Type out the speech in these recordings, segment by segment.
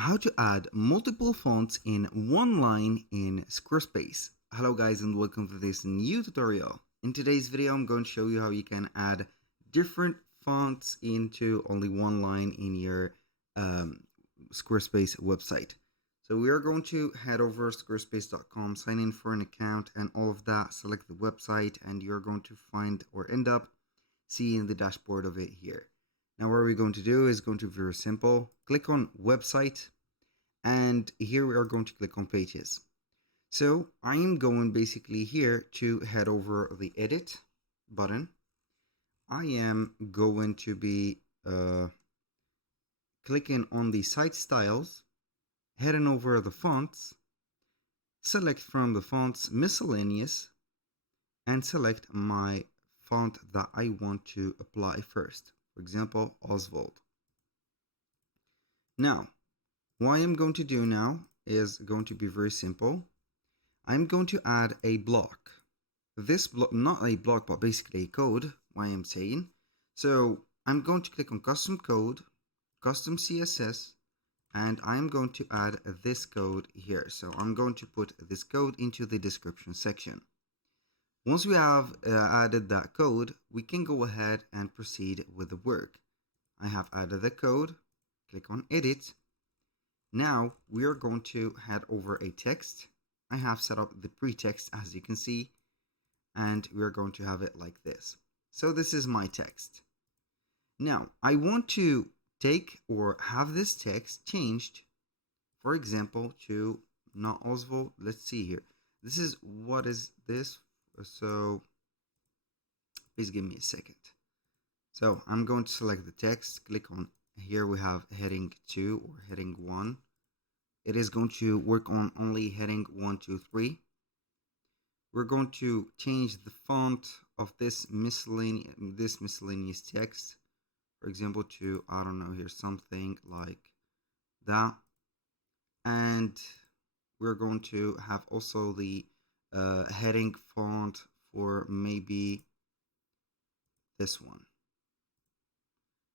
How to add multiple fonts in one line in Squarespace. Hello guys and welcome to this new tutorial. In today's video I'm going to show you how you can add different fonts into only one line in your Squarespace website. So we are going to head over squarespace.com, sign in for an account and all of that, select the website, and you're going to find or end up seeing the dashboard of it here. Now what we're going to do is going to be very simple. Click on website and here we are going to click on pages. So I'm going basically here to head over the edit button. I am going to be clicking on the site styles, heading over the fonts, select from the fonts miscellaneous and select my font that I want to apply first. For example, Oswald. Now, what I'm going to do now is going to be very simple. I'm going to add a block. This block, not a block, but basically a code, what I'm saying. So I'm going to click on custom code, custom CSS, and I'm going to add this code here. So I'm going to put this code into the description section. Once we have added that code, we can go ahead and proceed with the work. I have added the code, click on edit. Now we are going to head over a text. I have set up the pre-text as you can see, and we're going to have it like this. So this is my text. Now I want to take or have this text changed, for example, to not Oswald. Let's see here. This is what is this? So please give me a second. So I'm going to select the text, click on here. We have heading 2 or heading 1. It is going to work on only heading 1, 2, 3. We're going to change the font of this miscellaneous text, for example, to, I don't know, here something like that. And we're going to have also the heading font for maybe this one.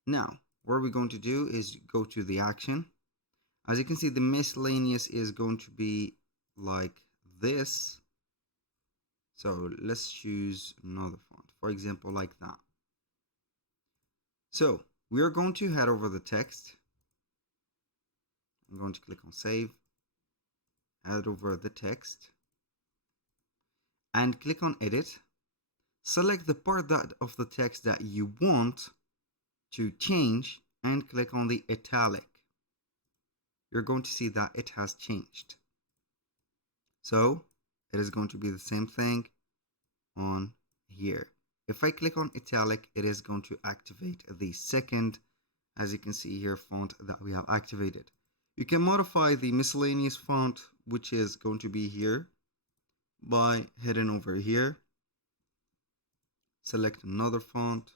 Now what we're going to do is go to the action. As you can see, the miscellaneous is going to be like this. So let's choose another font, for example, like that. So we are going to head over the text. I'm going to click on save, head over the text, and click on edit. Select the part of the text that you want to change and click on the italic. You're going to see that it has changed. So it is going to be the same thing on here. If I click on italic, it is going to activate the second, as you can see here, font that we have activated. You can modify the miscellaneous font, which is going to be here, by heading over here, select another font,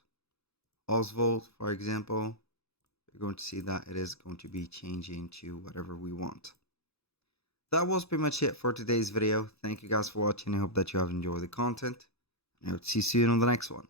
Oswald, for example. You're going to see that it is going to be changing to whatever we want. That was pretty much it for today's video. Thank you guys for watching. I hope that you have enjoyed the content, and I hope to see you soon on the next one.